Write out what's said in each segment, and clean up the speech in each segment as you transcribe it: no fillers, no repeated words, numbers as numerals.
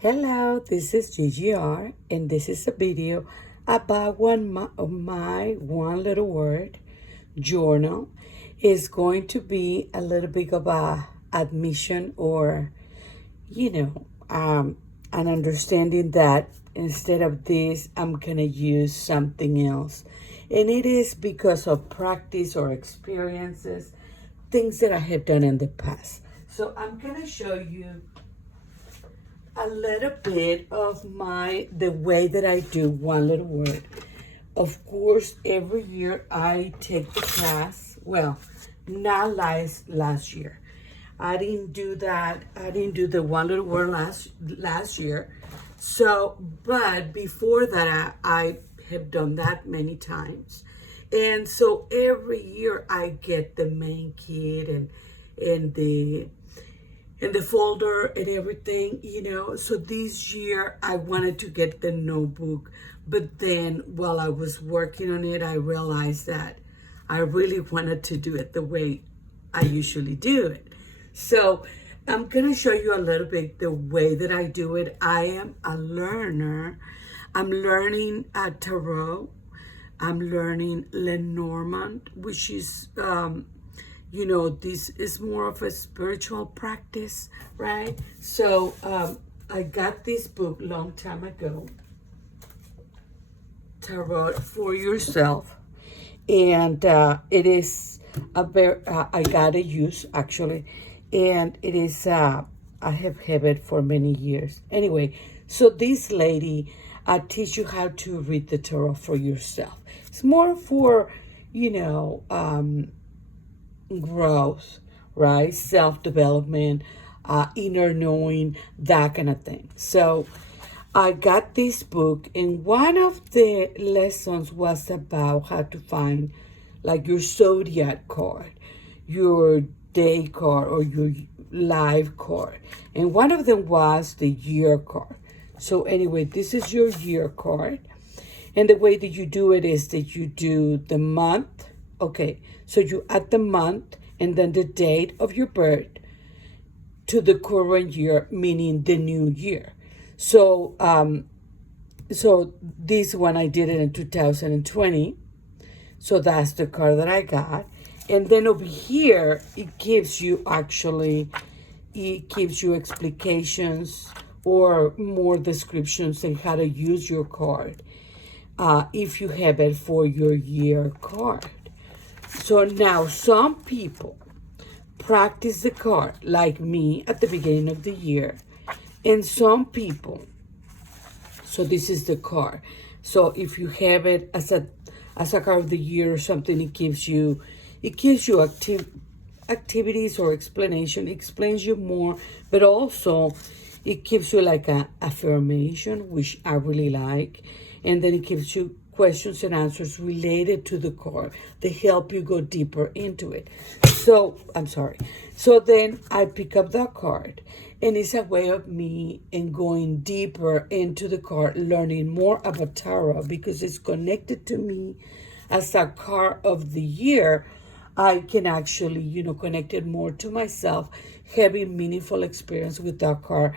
Hello, this is GigiR, and this is a video about my one little word journal. Is going to be a little bit of a admission, or you know, an understanding that instead of this, I'm gonna use something else, and it is because of practice or experiences, things that I have done in the past. So I'm gonna show you a little bit of the way that I do one little word. Of course, every year I take the class. Well, not last year. I didn't do that. I didn't do the one little word last year. So, but before that, I have done that many times. And so every year I get the main kit and the folder and everything. So this year I wanted to get the notebook, but then while I was working on it, I realized that I really wanted to do it the way I usually do it. So I'm gonna show you a little bit the way that I do it. I am a learner. I'm learning tarot. I'm learning Lenormand, which is this is more of a spiritual practice, right? So I got this book long time ago, Tarot for Yourself, and it is a very I got it used actually, and it is I have had it for many years. Anyway, so this lady teach you how to read the tarot for yourself. It's more for growth, right? Self-development, inner knowing, that kind of thing. So I got this book, and one of the lessons was about how to find like your zodiac card, your day card, or your life card. And one of them was the year card. So anyway, this is your year card. And the way that you do it is that you do the month. Okay, so you add the month and then the date of your birth to the current year, meaning the new year. So, so this one I did it in 2020. So that's the card that I got. And then over here, it gives you explications or more descriptions on how to use your card if you have it for your year card. So now some people practice the card like me at the beginning of the year, and some people, so this is the card. So if you have it as a card of the year or something, it gives you activities or explanation. It explains you more, but also it gives you like an affirmation, which I really like, and then it gives you questions and answers related to the card. They help you go deeper into it. So then I pick up that card, and it's a way of me in going deeper into the card, learning more about tarot, because it's connected to me as a card of the year. I can actually, connect it more to myself, having meaningful experience with that card,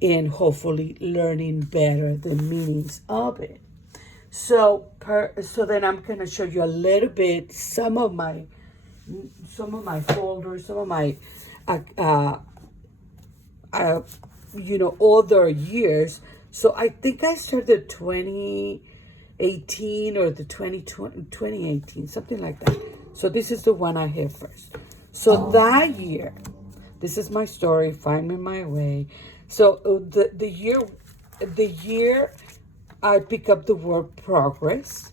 and hopefully learning better the meanings of it. So then I'm gonna show you a little bit some of my folders, some of my other years. So I think I started 2018 or the 2018, something like that. So this is the one I have first. So that year, this is my story, finding my way. So the year I pick up the word progress.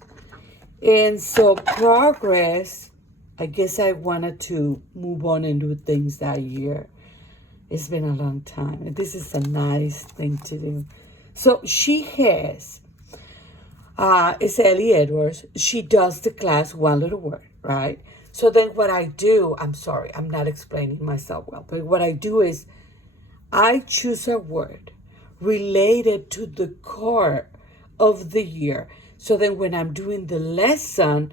And so progress, I guess I wanted to move on and do things that year. It's been a long time, and this is a nice thing to do. So she has, it's Ellie Edwards. She does the class one little word, right? So then what I do, I'm sorry, I'm not explaining myself well, but what I do is I choose a word related to the card of the year. So then when I'm doing the lesson,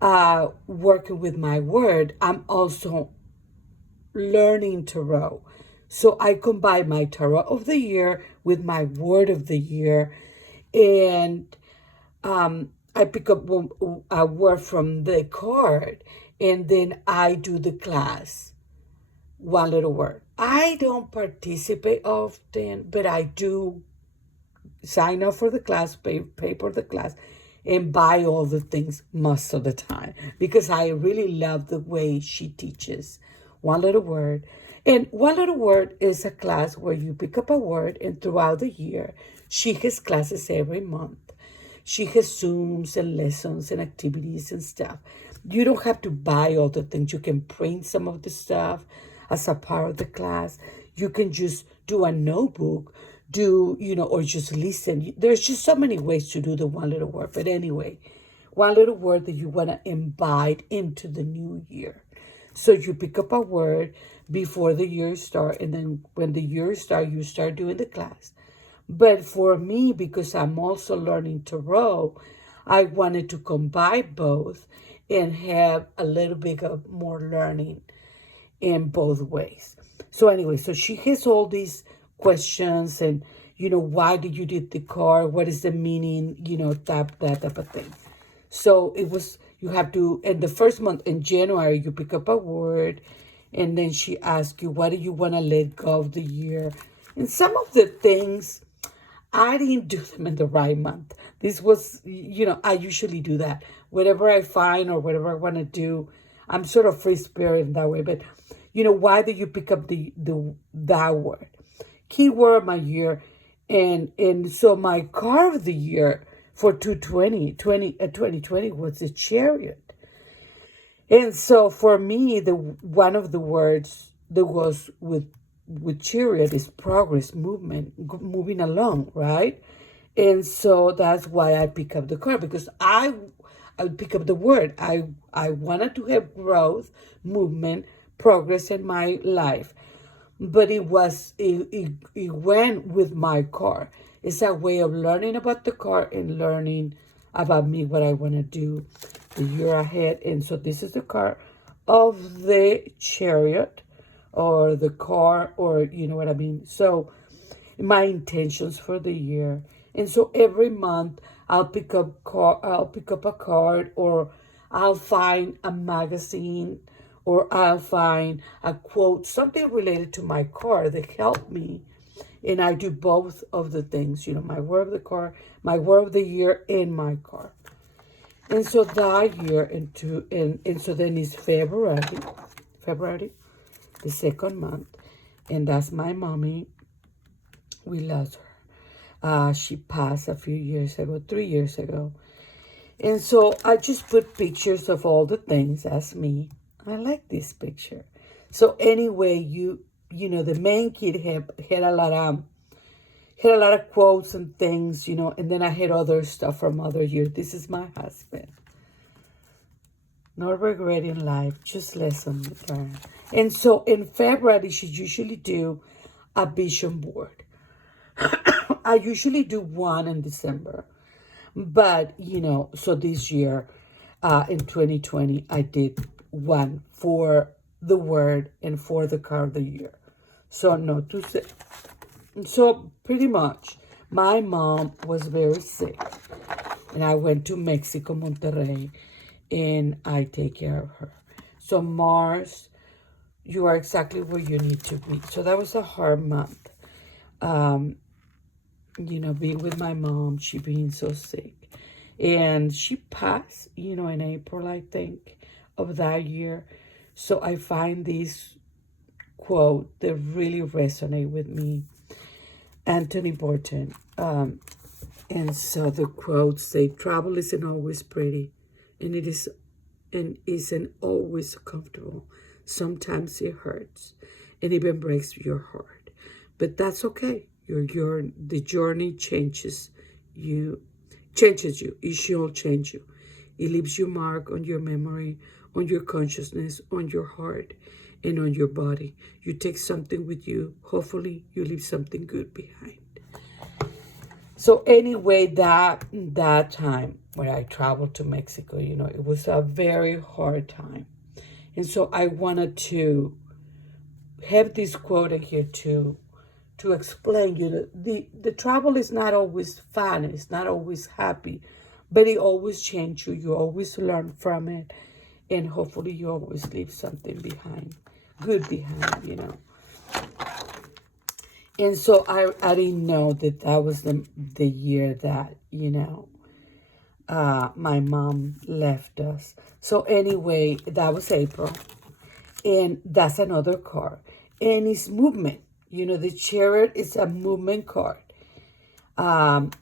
working with my word, I'm also learning tarot. So I combine my tarot of the year with my word of the year, and I pick up a word from the card, and then I do the class, one little word. I don't participate often, but I do sign up for the class, pay for the class, and buy all the things most of the time because I really love the way she teaches. One little word. And one little word is a class where you pick up a word, and throughout the year, she has classes every month. She has Zooms and lessons and activities and stuff. You don't have to buy all the things. You can print some of the stuff as a part of the class. You can just do a notebook, or just listen. There's just so many ways to do the one little word. But anyway, one little word that you want to invite into the new year. So you pick up a word before the year start, and then when the year start, you start doing the class. But for me, because I'm also learning tarot, I wanted to combine both and have a little bit of more learning in both ways. So anyway, so she has all these questions, and why did you did the card? What is the meaning? That type of thing. So it was, you have to, in the first month in January, you pick up a word, and then she asks you, what do you want to let go of the year? And some of the things, I didn't do them in the right month. This was, I usually do that. Whatever I find or whatever I want to do, I'm sort of free spirit in that way. But, why did you pick up that word? Key word of my year. And so my card of the year for 2020 was the Chariot. And so for me, the one of the words that was with Chariot is progress, movement, moving along, right? And so that's why I pick up the card, because I pick up the word. I wanted to have growth, movement, progress in my life, but it went with my car. It's a way of learning about the car and learning about me, what I want to do the year ahead. And so this is the car of the Chariot, or the car, or you know what I mean. So my intentions for the year. And so every month I'll pick up a card, or I'll find a magazine, or I'll find a quote, something related to my car that helped me. And I do both of the things, my word of the car, my word of the year, and my car. And so that year, and so then it's February, the second month, and that's my mommy. We lost her. She passed a few years ago, 3 years ago. And so I just put pictures of all the things. That's me. I like this picture. So anyway, the main kid had a lot of quotes and things, and then I had other stuff from other years. This is my husband. No regret in life, just lesson learned. And so in February, she usually do a vision board. I usually do one in December. But, so this year, in 2020, I did one for the word and for the card of the year. So, no, so pretty much, my mom was very sick. And I went to Mexico, Monterrey, and I take care of her. So, Mars, you are exactly where you need to be. So that was a hard month. Being with my mom, she being so sick. And she passed, in April, I think, of that year. So I find this quote that really resonate with me. Anthony Bourdain. And so the quotes say, travel isn't always pretty, and isn't always comfortable. Sometimes it hurts and even breaks your heart. But that's okay. The journey changes you. It should change you. It leaves your mark on your memory, on your consciousness, on your heart, and on your body. You take something with you. Hopefully, you leave something good behind. So anyway, that time when I traveled to Mexico, it was a very hard time. And so I wanted to have this quote in here to explain you that the travel is not always fun, it's not always happy, but it always changes you. You always learn from it, and hopefully you always leave something behind, good behind. And so I didn't know that that was the year that, my mom left us. So anyway, that was April. And that's another card. And it's movement. The chariot is a movement card. And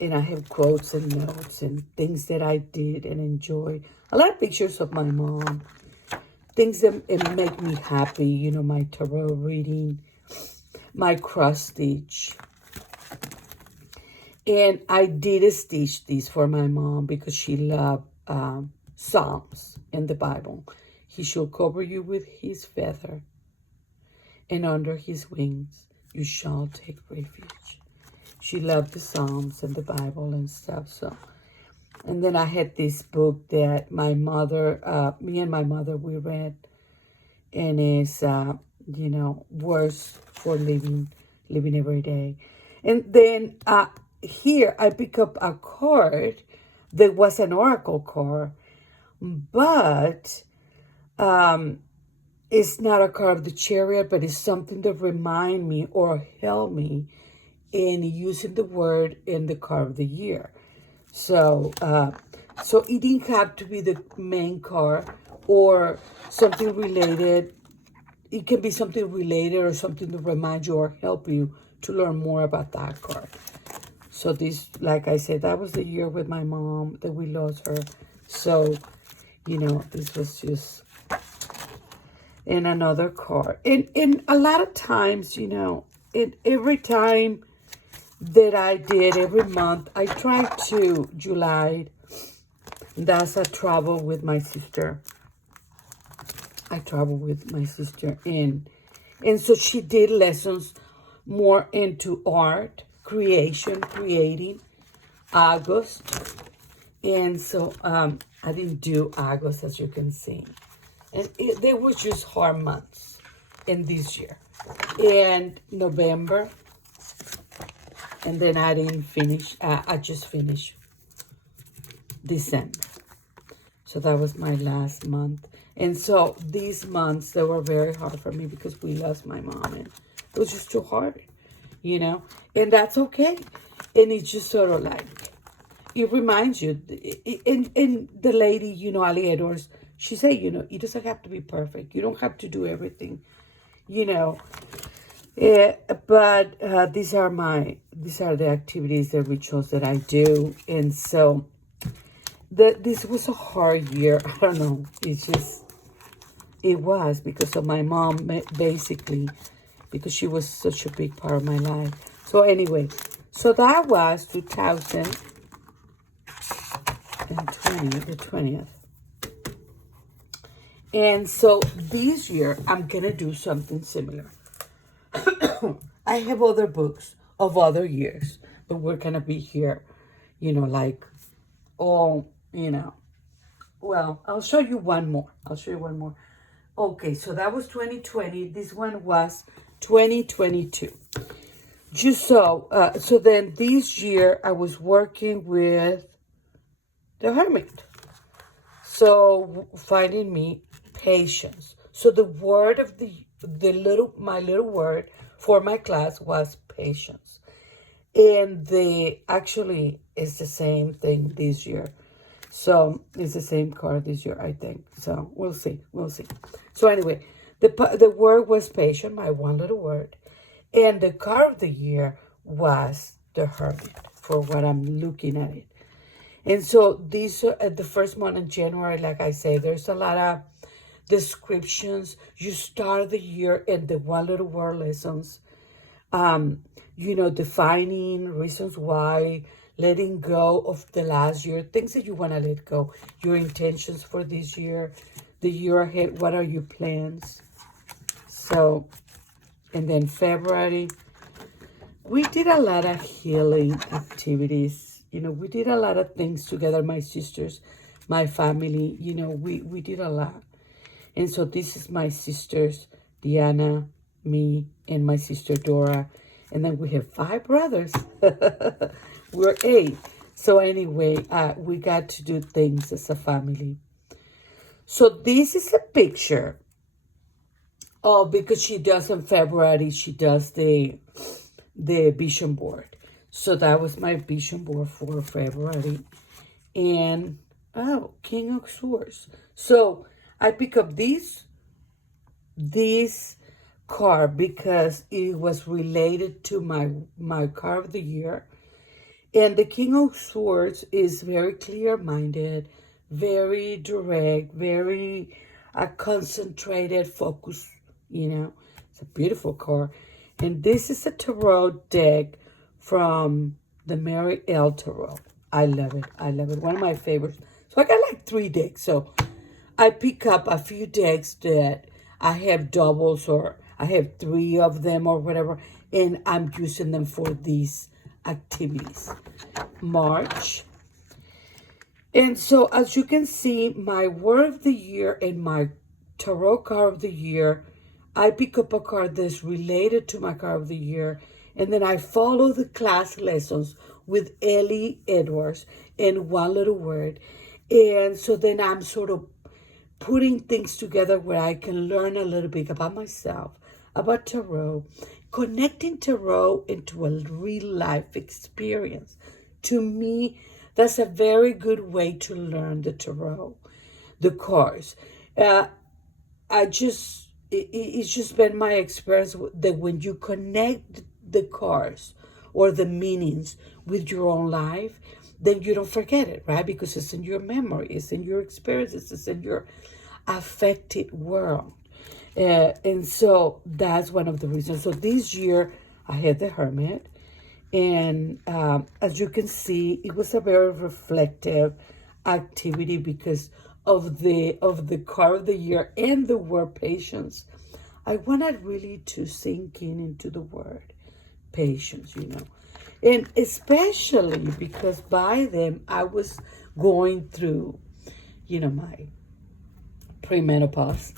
I have quotes and notes and things that I did and enjoyed. A lot of pictures of my mom. Things that make me happy. My tarot reading, my cross stitch. And I did stitch these for my mom because she loved Psalms in the Bible. He shall cover you with his feather, and under his wings you shall take refuge. She loved the Psalms and the Bible and stuff. So, and then I had this book that my mother, me and my mother, we read, and it's words for living every day. And then here I pick up a card that was an oracle card, but it's not a card of the chariot, but it's something that remind me or help me in using the word in the card of the year. So so it didn't have to be the main card or something related. It can be something related or something to remind you or help you to learn more about that card. So this, like I said, that was the year with my mom that we lost her. So, this was just in another card. And a lot of times, every time that I did, every month, I try to, July, that's a travel with my sister. I travel with my sister. And so she did lessons more into art, creating, August. And so I didn't do August, as you can see. And they were just hard months in this year. And November. And then I didn't finish. I just finished December. So that was my last month. And so these months, they were very hard for me because we lost my mom. And it was just too hard, And that's okay. And it's just sort of like, it reminds you. And the lady, Ali Edwards, she said, it doesn't have to be perfect. You don't have to do everything, but these are the activities, the rituals that I do. And so this was a hard year. I don't know. It was because of my mom, basically, because she was such a big part of my life. So anyway, so that was 2020, the 20th. And so this year, I'm going to do something similar. I have other books of other years, but we're going to be here, well, I'll show you one more. Okay, so that was 2020. This one was 2022. Just so then this year I was working with the Hermit. So finding me patience. So the word of my little word for my class was patience. And actually it's the same thing this year. So it's the same card this year, I think. So we'll see. So anyway, the word was patient, my one little word. And the card of the year was the Hermit, for what I'm looking at it. And so these the first month in January, like I say, there's a lot of descriptions. You start the year in the one little word lessons. Defining reasons why, letting go of the last year, things that you want to let go, your intentions for this year, the year ahead, what are your plans? So, and then February, we did a lot of healing activities. We did a lot of things together, my sisters, my family, we did a lot. And so this is my sisters, Diana, me, and my sister Dora. And then we have 5 brothers. We're 8. So anyway, we got to do things as a family. So this is a picture. Oh, because she does in February, she does the vision board. So that was my vision board for February. And, oh, King of Swords. So I pick up this card because it was related to my card of the year. And the King of Swords is very clear-minded, very direct, very concentrated, focused, you know. It's a beautiful card. And this is a tarot deck from the Mary L. Tarot. I love it. I love it. One of my favorites. So I got like 3 decks. So I pick up a few decks that I have doubles or I have 3 of them or whatever. And I'm using them for these activities. March. And so as you can see, my word of the year and my tarot card of the year, I pick up a card that's related to my card of the year, and then I follow the class lessons with Ellie Edwards in one little word. And so then I'm sort of putting things together where I can learn a little bit about myself, about tarot, connecting tarot into a real life experience. To me, that's a very good way to learn the tarot, the cards. It's just been my experience that when you connect the cards or the meanings with your own life, then you don't forget it, right? Because it's in your memory, it's in your experiences, it's in your affected world. And so that's one of the reasons. So this year I had the Hermit. And as you can see, it was a very reflective activity because of the card of the year and the word patience. I wanted really to sink into the word patience, and especially because by then I was going through, my premenopause.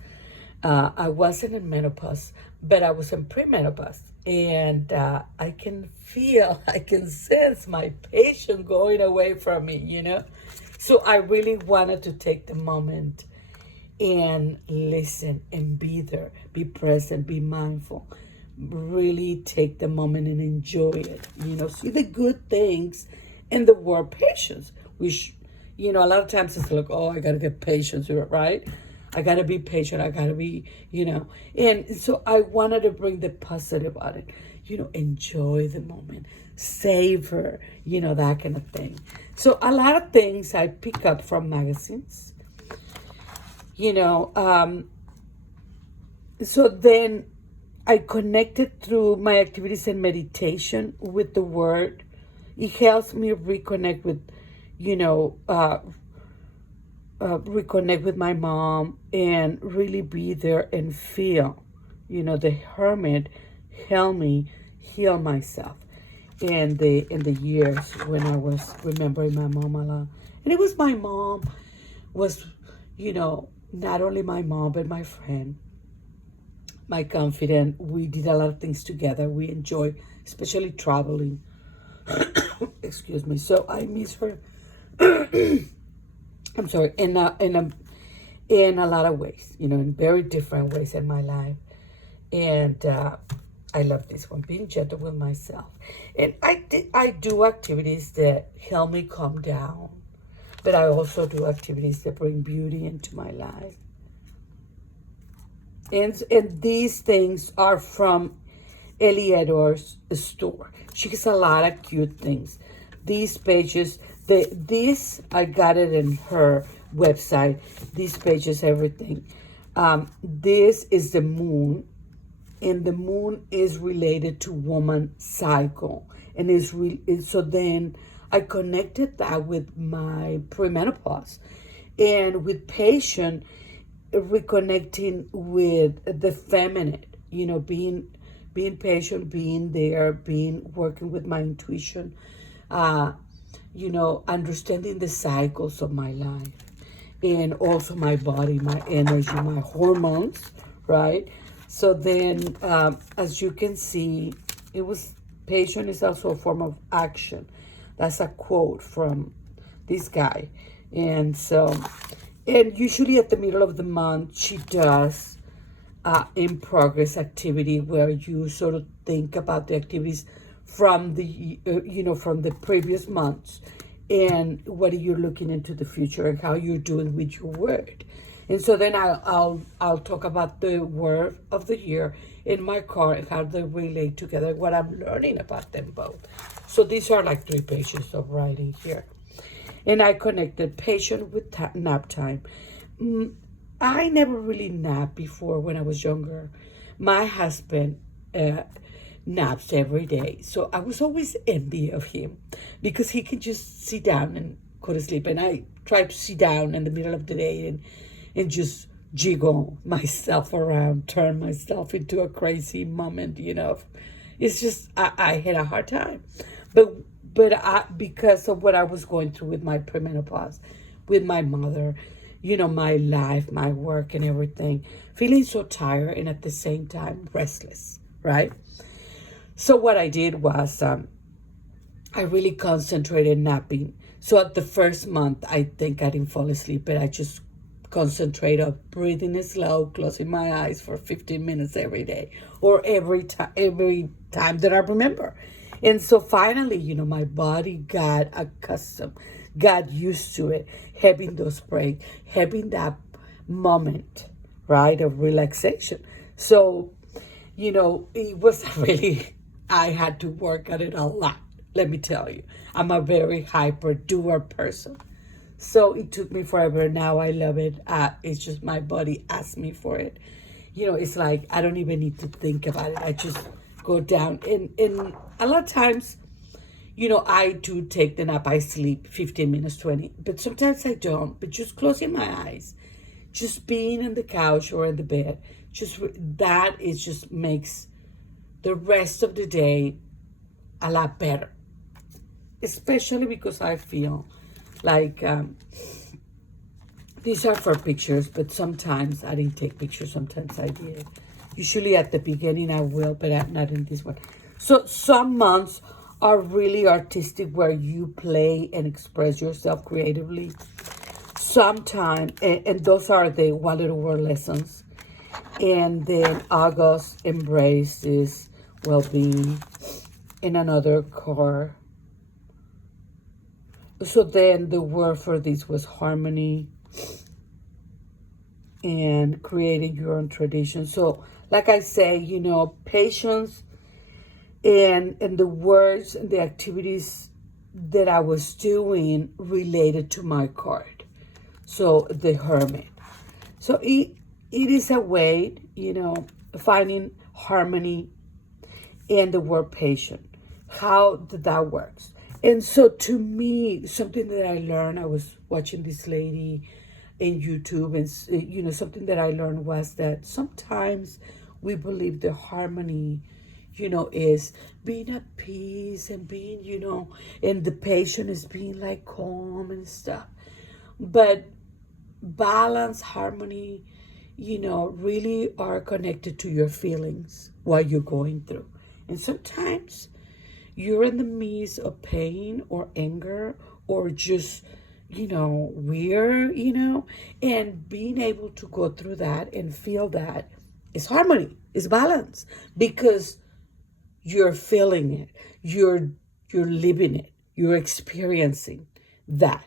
I wasn't in menopause, but I was in premenopause. And I can sense my patience going away from me, So I really wanted to take the moment and listen and be there, be present, be mindful. Really take the moment and enjoy it, see the good things in the word patience, which, a lot of times it's like, oh, I got to get patience, right? I got to be patient. I got to be, and so I wanted to bring the positive on it, enjoy the moment, savor, that kind of thing. So a lot of things I pick up from magazines, so then I connected through my activities and meditation with the word. It helps me reconnect with, reconnect with my mom and really be there and feel, the Hermit helped me heal myself in the years when I was remembering my mom a lot. And it was my mom was, not only my mom, but my friend, my confidant. We did a lot of things together. We enjoy, especially traveling. Excuse me. So I miss her. I'm sorry, in a lot of ways, in very different ways in my life. And I love this one, being gentle with myself. And I do activities that help me calm down, but I also do activities that bring beauty into my life. And these things are from Ellie Edwards' store. She has a lot of cute things. These pages, this I got it in her website. These pages, everything. This is the moon, and the moon is related to woman cycle, and so then I connected that with my premenopause, and with patience, reconnecting with the feminine. Being patient, being there, working with my intuition. Understanding the cycles of my life and also my body, my energy, my hormones, right? So then, as you can see, it was patient is also a form of action. That's a quote from this guy. And so, and usually at the middle of the month, she does in progress activity where you sort of think about the activities from the from the previous months, and what are you looking into the future and how you're doing with your word. And so then I'll talk about the word of the year in my card and how they relate together, what I'm learning about them both. So these are like 3 pages of writing here. And I connected patient with nap time. I never really napped before when I was younger. My husband naps every day. So I was always envy of him because he can just sit down and go to sleep. And I try to sit down in the middle of the day and just jiggle myself around, turn myself into a crazy moment. It's just, I had a hard time. But because of what I was going through with my premenopause, with my mother, my life, my work, and everything, feeling so tired and at the same time restless, right? So what I did was I really concentrated napping. So at the first month, I think I didn't fall asleep, but I just concentrate on breathing slow, closing my eyes for 15 minutes every day, or every time that I remember. And so finally, my body got accustomed, got used to it, having those breaks, having that moment, right, of relaxation. So, it was really, I had to work at it a lot, let me tell you. I'm a very hyper doer person. So it took me forever. Now I love it. It's just my body asked me for it. It's like I don't even need to think about it. I just go down. And a lot of times, I do take the nap. I sleep 15 minutes, 20. But sometimes I don't. But just closing my eyes, just being on the couch or in the bed, that is just makes the rest of the day a lot better. Especially because I feel like these are for pictures, but sometimes I didn't take pictures, sometimes I did. Usually at the beginning I will, but not in this one. So some months are really artistic where you play and express yourself creatively. Sometimes, and those are the one little word lessons. And then August embraces well-being in another core. So then the word for this was harmony and creating your own tradition. So like I say, patience and the words and the activities that I was doing related to my card. So the hermit. So it is a way, finding harmony and the word patient, how that works. And so to me, something that I learned, I was watching this lady in YouTube, and something that I learned was that sometimes we believe the harmony, is being at peace and being, and the patient is being like calm and stuff. But balance, harmony, really are connected to your feelings, what you're going through. And sometimes you're in the midst of pain or anger or just, weird, and being able to go through that and feel that is harmony, is balance, because you're feeling it, you're living it, you're experiencing that.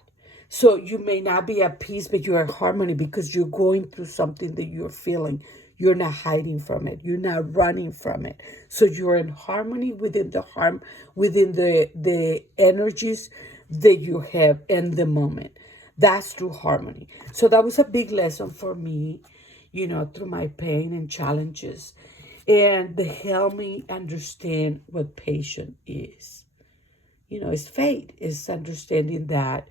So you may not be at peace, but you're in harmony because you're going through something that you're feeling. You're not hiding from it. You're not running from it. So you're in harmony within within the energies that you have in the moment. That's true harmony. So that was a big lesson for me, through my pain and challenges. And they help me understand what patience is. It's faith. It's understanding that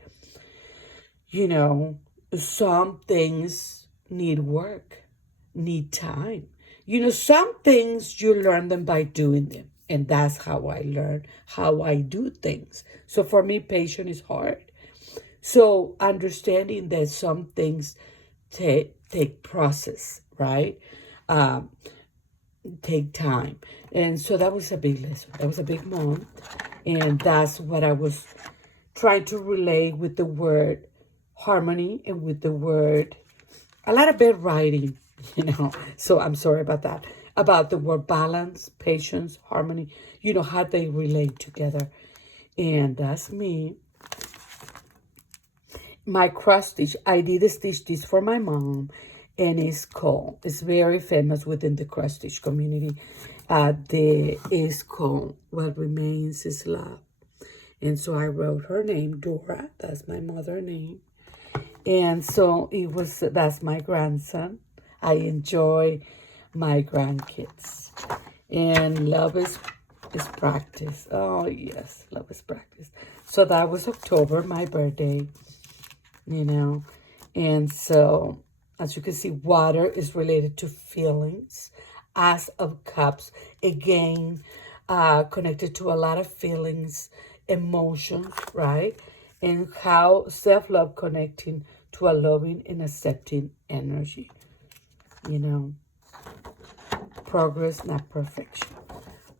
some things need work, need time. Some things you learn them by doing them. And that's how I learn how I do things. So for me, patience is hard. So understanding that some things take process, right? take time. And so that was a big lesson. That was a big month. And that's what I was trying to relate with the word harmony and with the word, a lot of bad writing, So I'm sorry about that. About the word balance, patience, harmony, how they relate together. And that's me. My cross stitch, I did stitch this for my mom, and it's very famous within the cross stitch community. It's called What Remains is Love. And so I wrote her name, Dora. That's my mother's name. And so that's my grandson. I enjoy my grandkids. And love is practice. Oh, yes, love is practice. So that was October, my birthday, And so, as you can see, water is related to feelings. As of Cups, again, connected to a lot of feelings, emotions, right? And how self-love connecting to a loving and accepting energy. Progress, not perfection.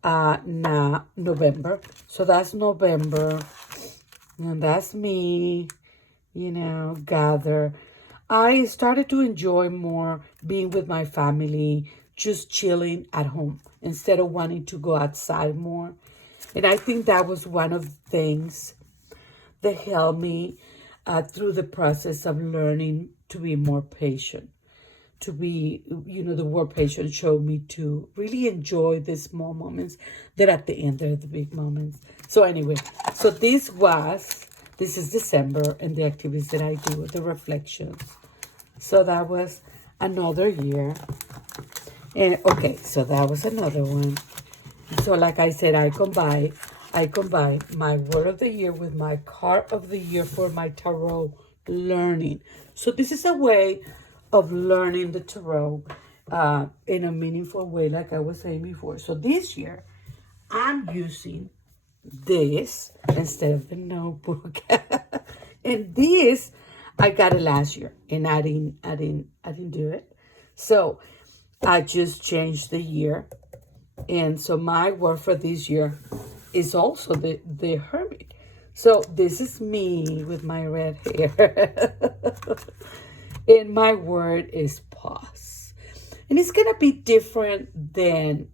Now, November. So that's November. And that's me, gather. I started to enjoy more being with my family, just chilling at home instead of wanting to go outside more. And I think that was one of the things that helped me through the process of learning to be more patient. To be, the word patient showed me to really enjoy the small moments that at the end are the big moments. So anyway, so this is December and the activities that I do, the reflections. So that was another year. And okay, so that was another one. So like I said, I combine my word of the year with my card of the year for my tarot learning. So this is a way of learning the tarot in a meaningful way, like I was saying before. So this year, I'm using this instead of the notebook. And this, I got it last year, and I didn't do it. So I just changed the year. And so my word for this year is also the Hermit. So this is me with my red hair. And my word is pause. And it's going to be different than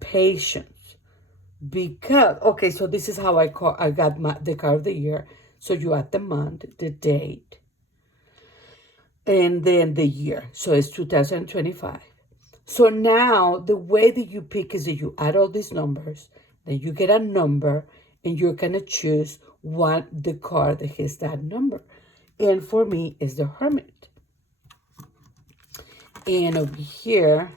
patience. Because, okay, so this is how I got the card of the year. So you add the month, the date, and then the year. So it's 2025. So now the way that you pick is that you add all these numbers, then you get a number, and you're going to choose the card that has that number. And for me, is the Hermit. And over here,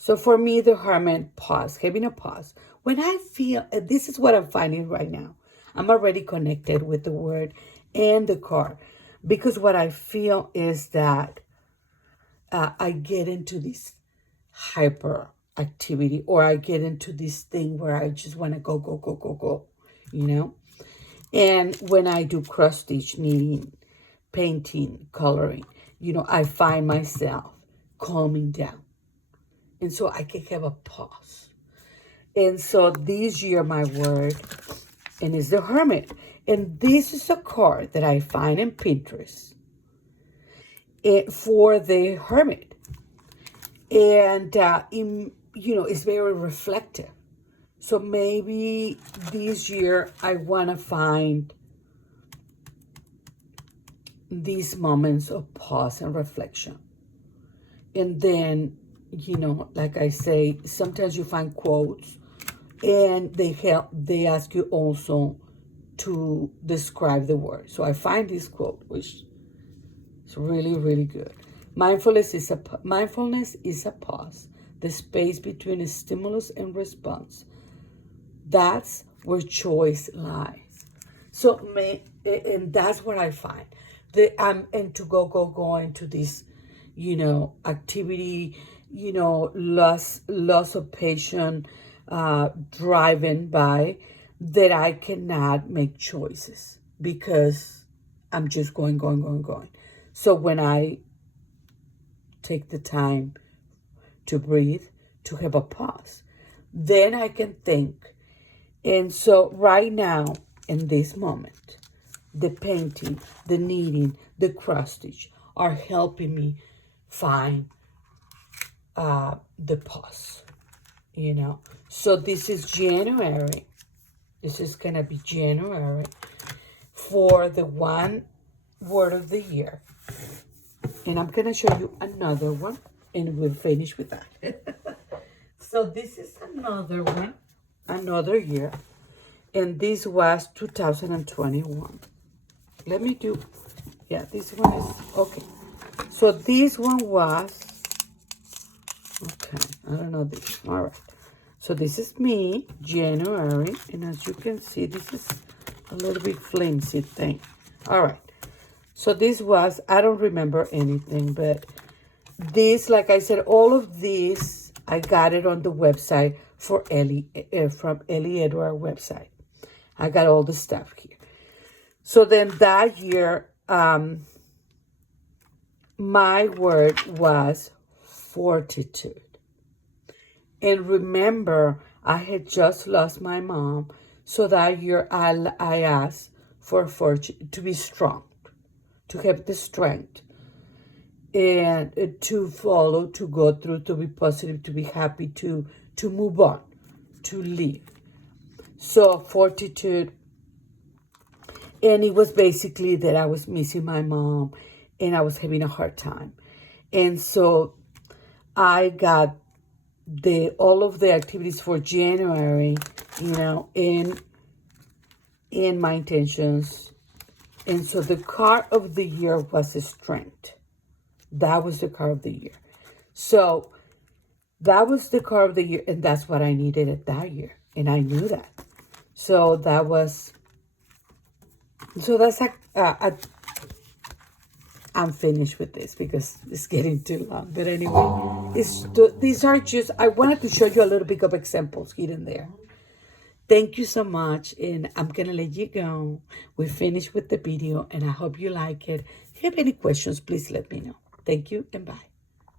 so for me, the Hermit, pause, having a pause. When I feel, this is what I'm finding right now. I'm already connected with the word and the card. Because what I feel is that I get into this hyper activity, or I get into this thing where I just want to go, go, go, go, go, And when I do cross stitch, knitting, painting, coloring, I find myself calming down. And so I can have a pause. And so this year, my word, and is the Hermit. And this is a card that I find in Pinterest for the Hermit. And, it's very reflective. So maybe this year I want to find these moments of pause and reflection. And then, like I say, sometimes you find quotes and they ask you also to describe the word. So I find this quote, which is really, really good. Mindfulness is a pause, the space between a stimulus and response. That's where choice lies. So, and that's what I find. And to go into this, activity, loss of patience, driven by that I cannot make choices because I'm just going. So when I take the time to breathe, to have a pause. Then I can think. And so right now, in this moment, the painting, the kneading, the cross stitch are helping me find the pause, you know. So this is January. This is gonna be January for the one word of the year. And I'm gonna show you another one and we'll finish with that. So this is another one, another year. And this was 2021. Let me do, yeah, this one is, okay. So this one was, okay, I don't know this, all right. So this is me, January, and as you can see, this is a little bit flimsy thing. All right, so this was, I don't remember anything, but this, like I said, all of these, I got it on the website for Ellie, from Ellie Edward website. I got all the stuff here. So then that year, my word was fortitude. And remember, I had just lost my mom. So that year, I asked for fortitude, to be strong, to have the strength, and to follow, to go through, to be positive, to be happy, to move on, to live. So fortitude. And it was basically that I was missing my mom and I was having a hard time. And so I got all of the activities for January, you know, in my intentions. And so the card of the year was the strength. That was the card of the year. So that was the card of the year, and that's what I needed at that year. And I knew that. So that was, so that's I'm finished with this because it's getting too long. But anyway, these are just, I wanted to show you a little bit of examples here and there. Thank you so much, and I'm going to let you go. We're finished with the video, and I hope you like it. If you have any questions, please let me know. Thank you, and bye.